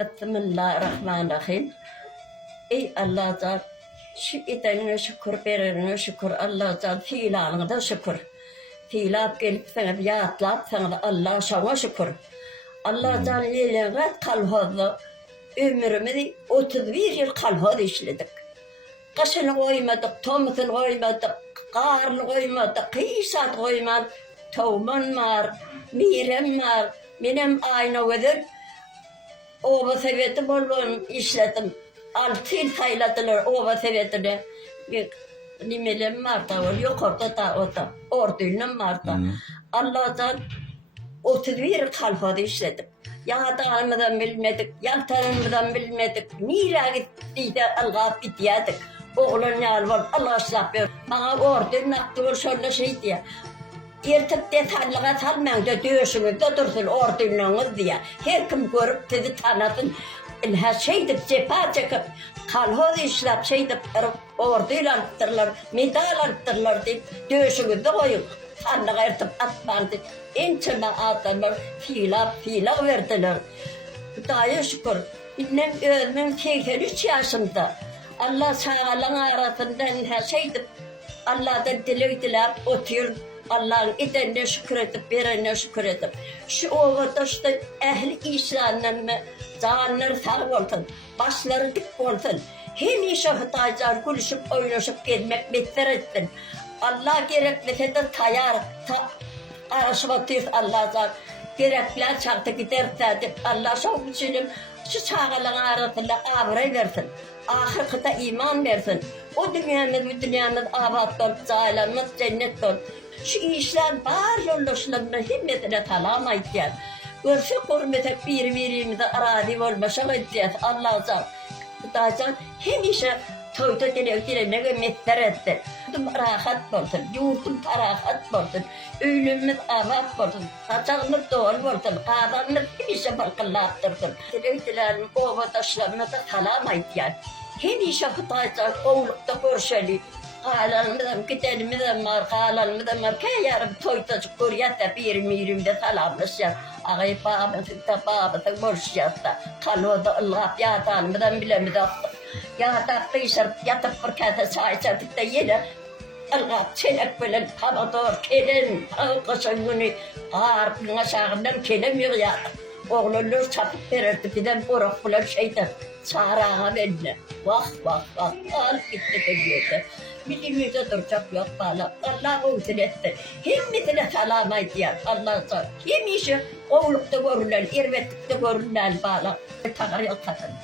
Bismillahirrahmanirrahim. Ey Allah Zat, şu etenine şükür, bererine şükür, Allah Zat, fiilanına da şükür. Fiilap gelip sana bir yatlap sana Allah şana şükür. Allah Zat leyleğe kalhozu, ömrümüzü 31 yıl kalhoz işledik. Kaşını koymadık, tomuzunu koymadık, karnını koymadık, kıysat koymadık, tavman var, mirem var, benim ayna vedir. Ova seviyeti bolum işledim. 6 yıl sayladılar ova seviyetine. Nimelem var da var, yok orada da o da. Orduyla var da. Allah'tan 31 kalfadı işledim. Yağdanımızdan bilmedik, yaltanımızdan bilmedik. Nira gittiydi, Allah'a gidiyorduk. Oğlun yalvar, Allah ıslah ver. Bana orduyla aklıma şöyle şey diye. Ertip de tanlığa salmayın da dövüşünüz de dursun orduyla diye. Her kim görüp dedi tanıdın. Her şeydi cepa çekip, kalhoz işlep şeydi orduyla attırlar, medal attırlar deyip dövüşünüz de koyun. Tanlığa ertip atmandı. İnçime atırlar, fiila verdiler. Daya şükür. Benim ölümüm 83 yaşımda. Allah sağlığın arasından her şeydi. Allah'tan dilek oturuyor. Allah'ın edene şükür edip, verene şükür edip. Şu ovada işte ehli İsa'nın canları sağ olsun, başları dik olsun. Hem işe hıtaycar, gülüşüp, oynaşıp gelmek bekler etsin. Allah gerekliyse de tayar, araşıp atıyoruz Allah'tan. Gerekler çarptı giderse Allah çok düşünüm. Şu çağalığın arasında avray versin. Ahirkıta iman versin. O dünyamız, bu dünyamız abat ol, cahilimiz cennet ol. Şu işler var yoldaşlarına himmetine talamayız yani. Görüşü hürmete birbirimize arazi olmaşa edeceğiz. Allah'tan. Dağcan hem işe toyta dileklerine hürmetler etsin. Yurtum rahat olsun, yurtum rahat olsun. Ölümümüz abat olsun, saçağımız doğal olsun, kazanımız hem işe farklılaştırsın. Dileklerim ovadaşlarına da talamayız yani. Hem işe hıtayacak, oğlukta görüşeli. Kalanımızdan, gidenimizden var, kalanımızdan var. Yarım toytacık kuruyat da birimde salamlaşıyor. Ağay babasın borçuyat da. Kalhoda Allah yatanımızdan bilemizden. Yatak kıyışır, yatıp bir kese çay içerdik de yine. Allah çelik böyle havadır, kelin, kışın günü. Ağırlığın aşağından kelemiyor ya. Oğlunlar çapıp verirdi, bir de boruk bulan şeyden. Çağırağa benimle. Vah, alıp gitti de diyordu. Bilimizde duracak yok bana. Allah olsun etti. Himmetine salamaydı ya. Allah sağ. Hem işi oğlukta görülen, irvetlikte görülen bana. Tanrı yok kadın.